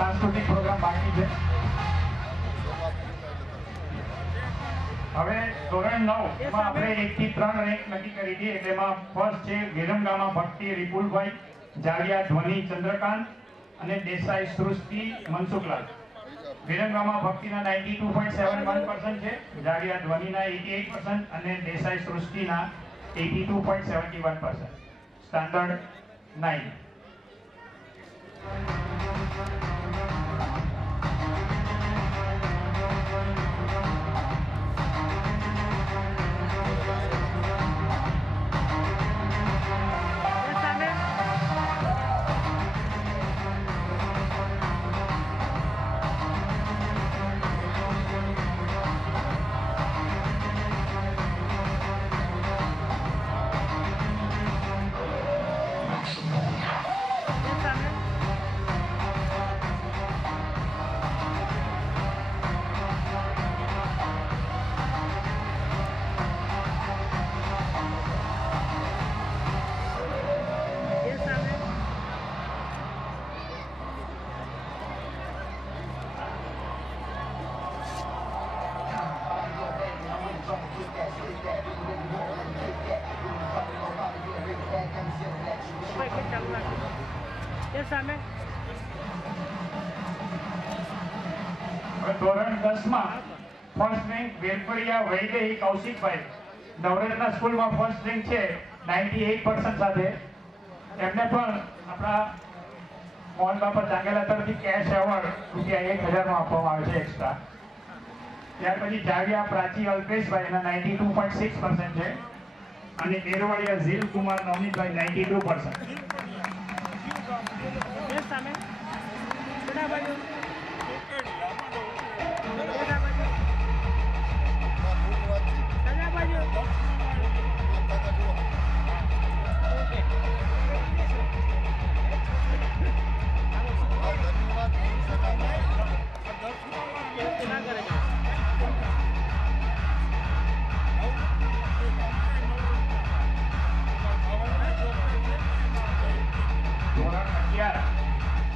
सांस्कृतिक प्रोग्राम बाकी है। હવે ધોરણ 9 માં આપણે 1 થી 3 રેન્ક નક્કી કરી છે। તેમાં ફર્સ્ટ છે વિરમગામા ભક્તિ રિપુલભાઈ, જાડિયા ધ્વનિ ચંદ્રકાંત અને દેસાઈ સૃષ્ટિ મનસુખલાલ। વિરમગામા ભક્તિના 92.71% છે, જાડિયા ધ્વનિના 88% અને દેસાઈ સૃષ્ટિના 82.71%। સ્ટાન્ડર્ડ 9। ધોરણ 10 માં ફર્સ્ટ રેન્ક વેલપરિયા વૈદેહી કૌશિકભાઈ, નવરત્ન સ્કૂલમાં ફર્સ્ટ રેન્ક છે 98% સાથે। એમને પણ આપણા મોહન બાપા ચાંગેલા તરફથી કેશ એવોર્ડ ₹1000 માં આપવામાં આવે છે એક્સ્ટ્રા। ત્યાર પછી જાવિયા પ્રાચી અલ્પેશભાઈ, એના 92.6% છે અને દેરવાડિયા ઝીલ કુમાર નવનીતભાઈ 92%।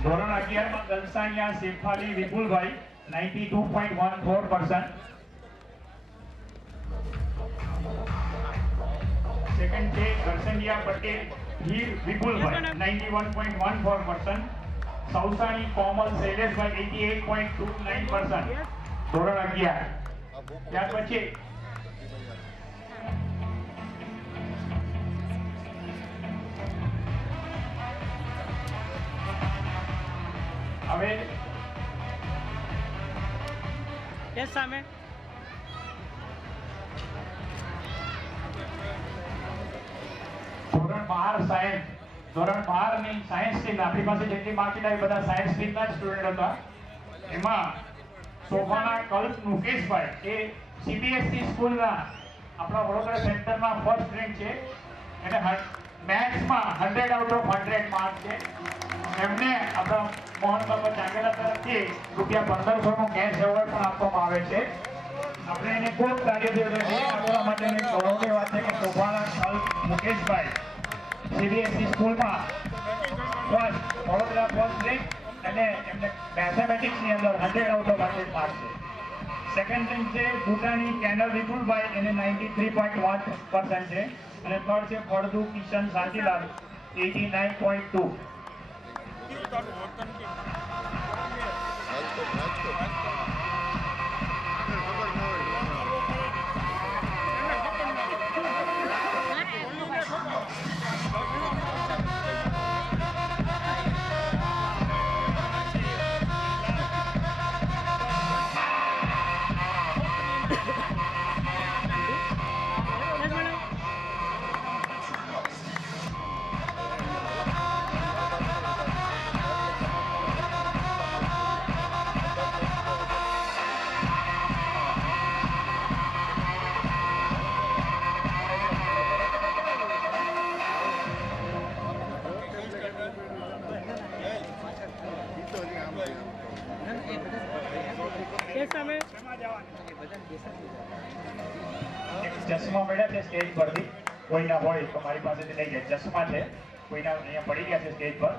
ધોરણ 11 માં ગલસાણિયા શેફાલી વિપુલભાઈ 92.14%। સેકન્ડ છે ગરસંડિયા પટેલ હીર વિપુલભાઈ 91.14%। સૌસાણી કોમલ શૈલેષભાઈ 88.29%। ધોરણ 11। ત્યાર પછી હવે yes સામે ધોરણ 12 સાયન્સ, ધોરણ 12 ની સાયન્સ સ્ટ્રીમ આપણી પાસે જેટલી માર્કશીટ આવી બધા સાયન્સ સ્ટ્રીમના સ્ટુડન્ટ હતા। એમાં શોભાના કલ્પ મુકેશભાઈ એ સીબીએસઈ સ્કૂલના આપણા વડોદરા સેન્ટરમાં ફર્સ્ટ રેન્ક છે। એને મેથ્સમાં 100 આઉટ ઓફ 100 માર્ક છે। એમને આપણા મોહન બાપા ચાંગેલા તરફથી ₹1500 નો કેશ એવોર્ડ પણ આપવામાં આવે છે। આપણે એને ખૂબ તાળીઓ આપવા માટેની ગૌરવની વાત છે કે શોભાના કલ્પ મુકેશભાઈ સીબીએસઈ સ્કૂલમાં વડોદરા ફર્સ્ટ રેન્ક અને એમને મેથેમેટિક્સની અંદર 100 આઉટ ઓફ 100 માર્ક છે। સેકન્ડ રેન્ક છે ભૂટાની કેનલ વિપુલભાઈ, એને 93.1% છે અને થર્ડ છે ફળદુ કિશન શાંતિલાલ 89.2। ચશ્મા મળ્યા છે સ્ટેજ પરથી, કોઈના હોય તો મારી પાસેથી લઈ જાય। ચશ્મા છે કોઈના અહીંયા પડી ગયા છે સ્ટેજ પર।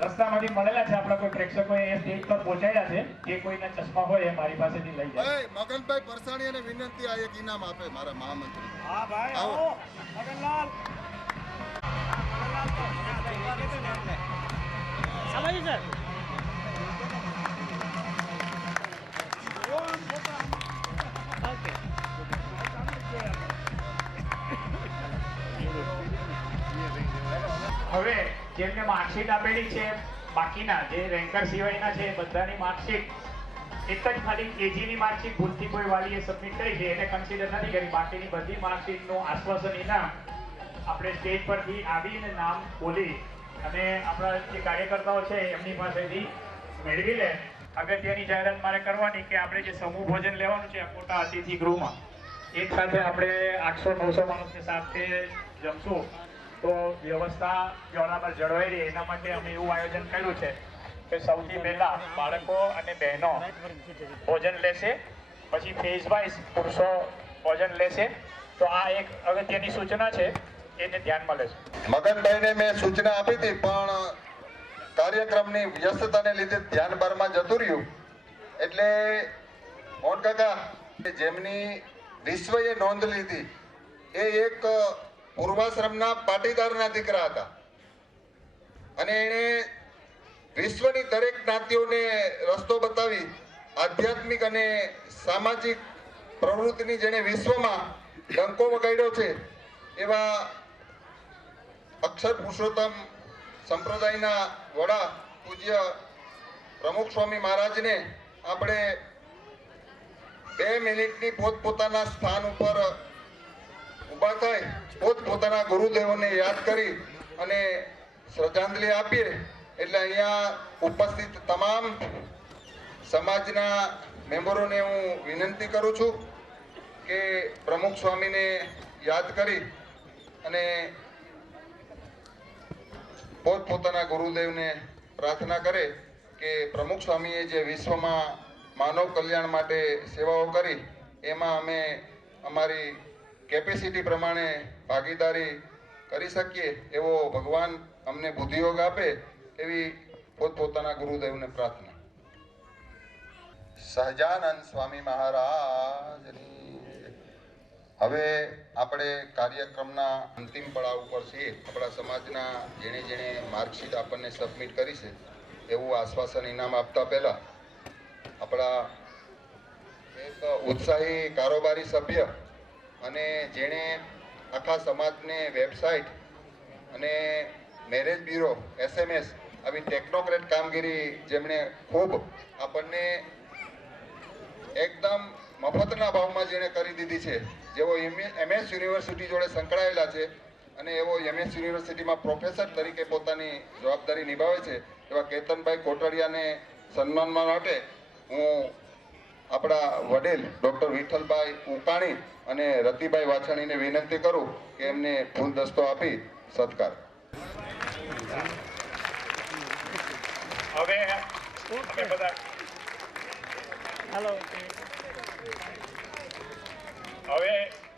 રસ્તામાંથી મળેલા છે આપણા કોઈ પ્રેક્ષકોએ એ સ્ટેજ પર પહોંચાડ્યા છે. જે કોઈને ચશ્મા હોય એ મારી પાસેથી લઈ જાય. મગનભાઈ પરસાણીયાને વિનંતી આ એક ઇનામ આપે મારા મહામંત્રી. હા ભાઈ આવો. આવો મગનલાલ સમજી સર ઓકે હવે જેમને માર્કશીટ આપેલી છે બાકીના જે રેન્કર સિવાયના છે એ બધાની માર્કશીટ એક જ ખાલી કેજીની માર્કશીટ ભૂલથી કોઈ વાલીએ સબમિટ કરી છે એને કન્સિડર નથી કરી. બાકીની બધી માર્કશીટનું આશ્વાસન ઇનામ આપણે સ્ટેજ પરથી આવીને નામ બોલી અને આપણા જે કાર્યકર્તાઓ છે એમની પાસેથી મેળવી લે. અગત્યની જાહેરાત મારે કરવાની કે આપણે જે સમૂહ ભોજન લેવાનું છે મોટા અતિથિ ગૃહમાં એક સાથે આપણે 800-900 માણસને સાથે જમશું તો વ્યવસ્થા બરાબર જળવાઈ રહે એના માટે અમે એવું આયોજન કર્યું છે કે સૌથી પહેલા બાળકો અને બહેનો ભોજન લેશે, પછી ફેઝ વાઇઝ પુરુષો ભોજન લેશે. તો આ એક અગત્યની સૂચના છે, એને ધ્યાનમાં લેશે. મગનભાઈને મેં સૂચના આપી હતી પણ કાર્યક્રમની વ્યસ્તતાને લીધે ધ્યાન બહારમાં જતું રહ્યું. એટલે મોહન કાકા જેમની વિશ્વએ નોંધ લીધી એ એક પૂર્વાશ્રમના પાટીદારના દીકરા હતા અને એણે વિશ્વની દરેક જ્ઞાતિઓને રસ્તો બતાવી આધ્યાત્મિક અને સામાજિક પ્રવૃત્તિની જેણે વિશ્વમાં ડંકો વગાડ્યો છે એવા અક્ષર પુરુષોત્તમ સંપ્રદાયના વડા પૂજ્ય પ્રમુખ સ્વામી મહારાજને આપણે 2 મિનિટની પોતપોતાના સ્થાન ઉપર ઊભા થઈ પોતપોતાના ગુરુદેવોને યાદ કરી અને શ્રદ્ધાંજલિ આપીએ. એટલે અહીંયા ઉપસ્થિત તમામ સમાજના મેમ્બરોને હું વિનંતી કરું છું કે પ્રમુખ સ્વામીને યાદ કરી અને પોતપોતાના ગુરુદેવને પ્રાર્થના કરે કે પ્રમુખ સ્વામીએ જે વિશ્વમાં માનવ કલ્યાણ માટે સેવાઓ કરી એમાં અમે અમારી કેપેસિટી પ્રમાણે ભાગીદારી કરી શકીએ એવો ભગવાન અમને બુદ્ધિયોગ આપે એવી પોતપોતાના ગુરુદેવને પ્રાર્થના. સહજાનંદ સ્વામી મહારાજની. હવે આપણે કાર્યક્રમના અંતિમ પડાવ ઉપર છીએ. આપણા સમાજના જેણે જેણે માર્કશીટ આપણને સબમિટ કરી છે એવું આશ્વાસન ઇનામ આપતા પહેલા આપણા એક ઉત્સાહી કારોબારી સભ્ય અને જેણે આખા સમાજને વેબસાઇટ અને મેરેજ બ્યુરો SMS આવી ટેકનોક્રેટ કામગીરી જેમણે ખૂબ આપણને એકદમ મફતના ભાવમાં જેણે કરી દીધી છે, જેઓ MS યુનિવર્સિટી જોડે સંકળાયેલા છે અને એવો MS યુનિવર્સિટીમાં પ્રોફેસર તરીકે પોતાની જવાબદારી નિભાવે છે એવા કેતનભાઈ કોટડિયાને સન્માનવા માટે હું આપણા વડીલ ડૉક્ટર વિઠ્ઠલભાઈ ઉકાણી અને રતિભાઈ વાછાણીને વિનંતી કરું કે એમને ફૂલ દસ્તો આપી સત્કાર. હવે અમે બધા હેલો હવે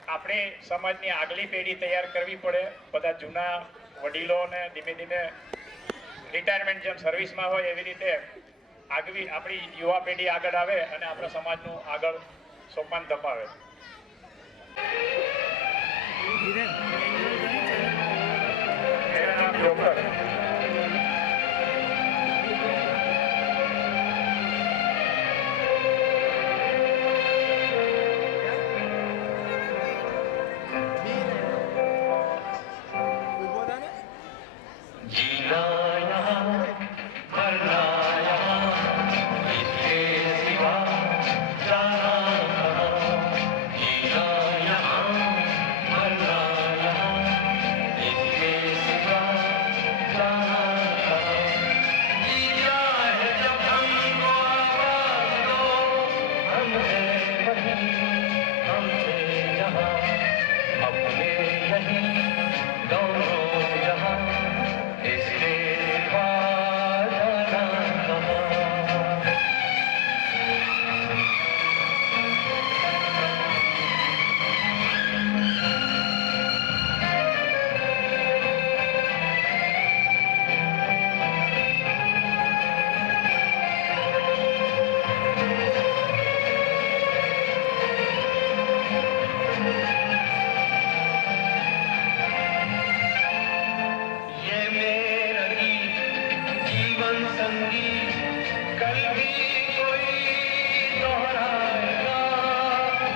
આપણે સમાજની આગલી પેઢી તૈયાર કરવી પડે. બધા જૂના વડીલોને ધીમે ધીમે રિટાયરમેન્ટ જેમ સર્વિસમાં હોય એવી રીતે આગવી આપણી યુવા પેઢી આગળ આવે અને આપણા સમાજનું આગળ સોપાન ધપાવે. મેરા નામ જોકર.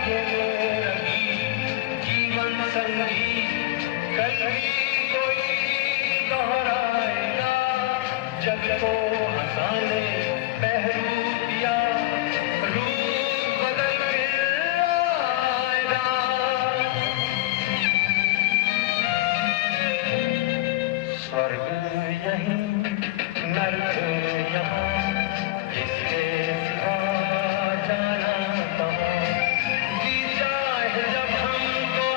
ये रही जीवन संगीत कभी कोई दोहराएगा जग को हंसाने पहलू दिया रूप बदल के आएगा स्वर्ग यहीं नरक यहाँ इसके सिवा जाना कहाँ जी चाहे जब हमको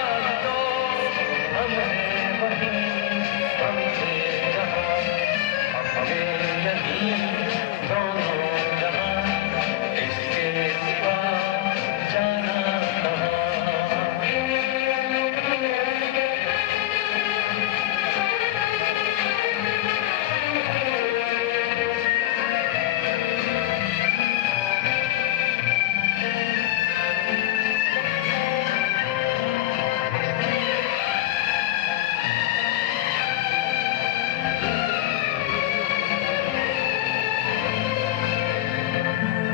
आवाज दो हमने वहीं हमसे जहाँ अब हमें यहीं दोनों जहाँ इसके सिवा जाना कहाँ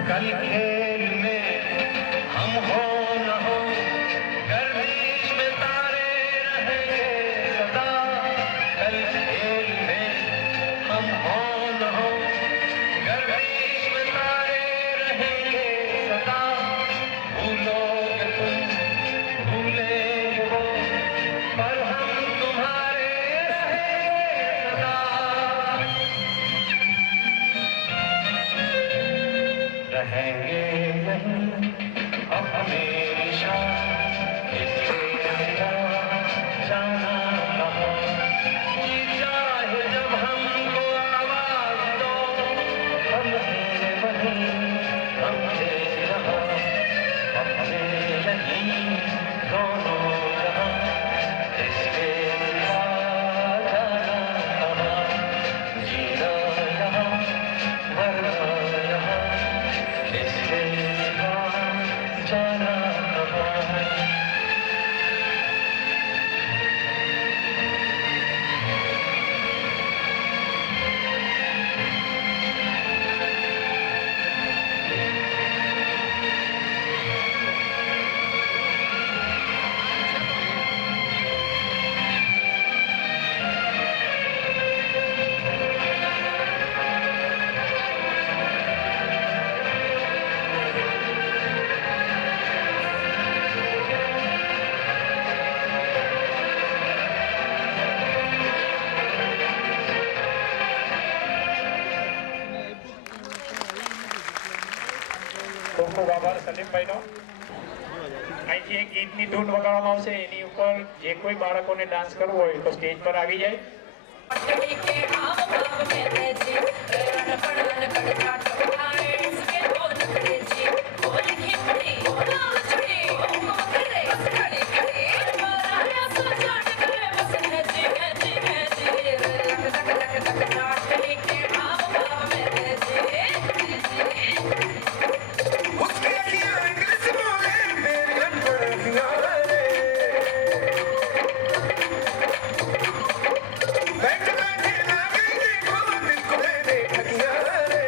कल खेल में हम हो न हो गर्दिश में तारे रहेंगे सदा कल खेल में हम हो न हो गर्दिश में तारे रहेंगे सदा भूलोगे तुम भूलेंगे वो पर हम तुम्हारे रहेंगे सदा रहेंगे यहीं अब हमेशा इसके सिवा जाना कहाँ जी चाहे जब हमको आवाज दो हमसे वहीं हमसे रहा अब हमें यहीं दोनों जहाँ इसके सिवा जाना कहाँ जीना यहाँ मरना यहाँ इसके सिवा जाना कहाँ है ખૂબ ખૂબ આભાર સલીમભાઈનો અહીંથી એક ગીતની ધૂન વગાડવામાં આવશે એની ઉપર જે કોઈ બાળકોને ડાન્સ કરવો હોય તો સ્ટેજ પર આવી જાય बैठ बैठे लागे देखो दिल को मेरे ठगिया रे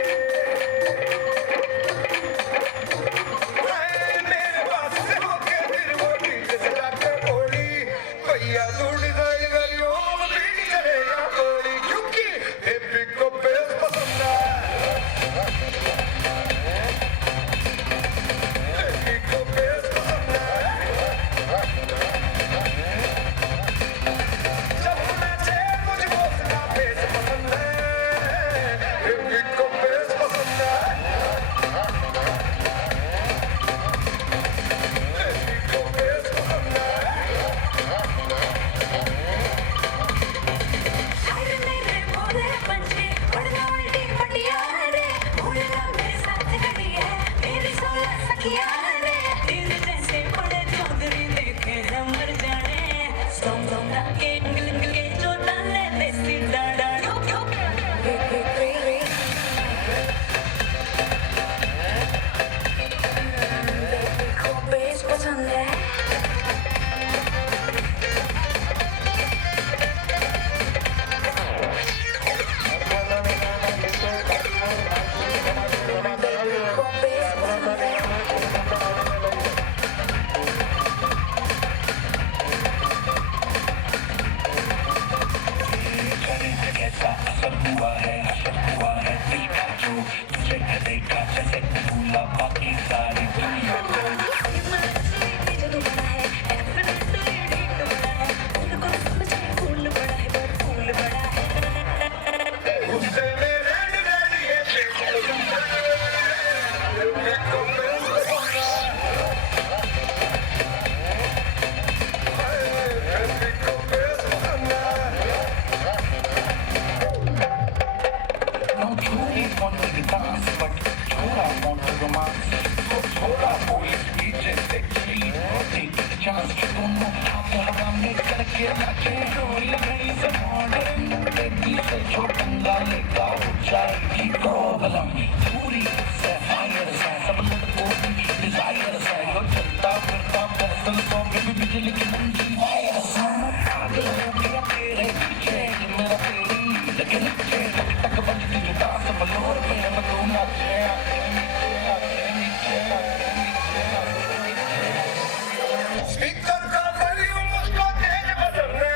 स्पीकर का वॉल्यूम उसको तेज बदलना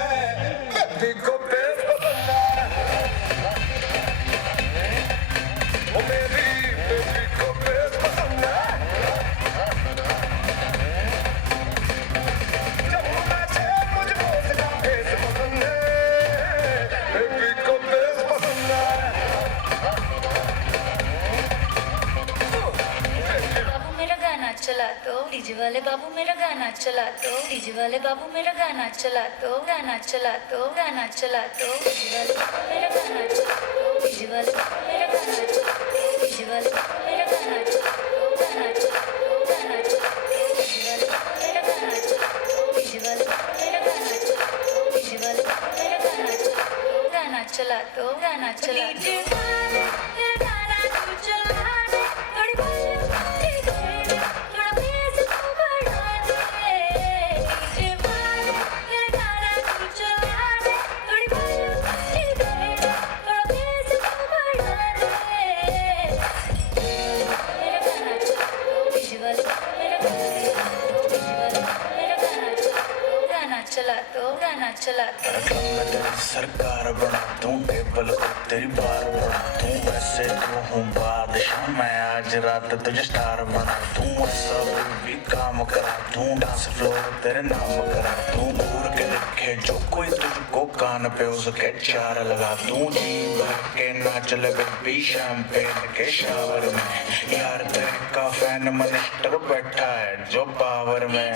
है, व्यक्ति को बेस बदलना है, ओ मेरी बेटी को बेस बदलना है। जब नाचे मुझको सजा बेस बदलना है, बेटी को बेस बदलना है। बाबू मेरा गाना चला दो, डीजे वाले बाबू मेरा गाना चला दो, डीजे वाले बाबू मेरा गाना चला दो, गाना चला दो, गाना चला दो, डीजे वाले बाबू मेरा गाना चला दो, डीजे वाले बाबू मेरा गाना चला दो, डीजे वाले बाबू मेरा गाना चला दो, गाना चला दो, गाना चला दो, डीजे वाले बाबू मेरा गाना चला दो, डीजे वाले बाबू मेरा गाना चला दो, डीजे वाले बाबू मेरा गाना चला दो, गाना चला दो, गाना चला दो। डीजे वाले मेरा गाना तू चला दे, थोड़ी वॉल्यूम ठीक है, थोड़ा बेस तू बढ़ा दे। डीजे वाले मेरा गाना तू चला दे, थोड़ी वॉल्यूम ठीक है, थोड़ा बेस तू बढ़ा दे। मेरा गाना चला दो, डीजे वाले मेरा गाना चला दो, डीजे वाले मेरा गाना चला दो, गाना चला दो, गाना चला दो। मैं तेरी सरकार बना दूं, टेबल को तेरी बार बना दूं, वैसे तो हूँ बादशाह, मैं आज रात तुझे स्टार बना दूं, सब भी काम करा दूं, डांस फ्लोर तेरे नाम करा दूं, घूर के लिखे जो कोई तुझको कान पे उसके चार लगा दूं, जी भर के नाच ले बेबी शैंपेन के शावर में, यार तेरे का फैन मिनिस्टर बैठा है जो पावर में।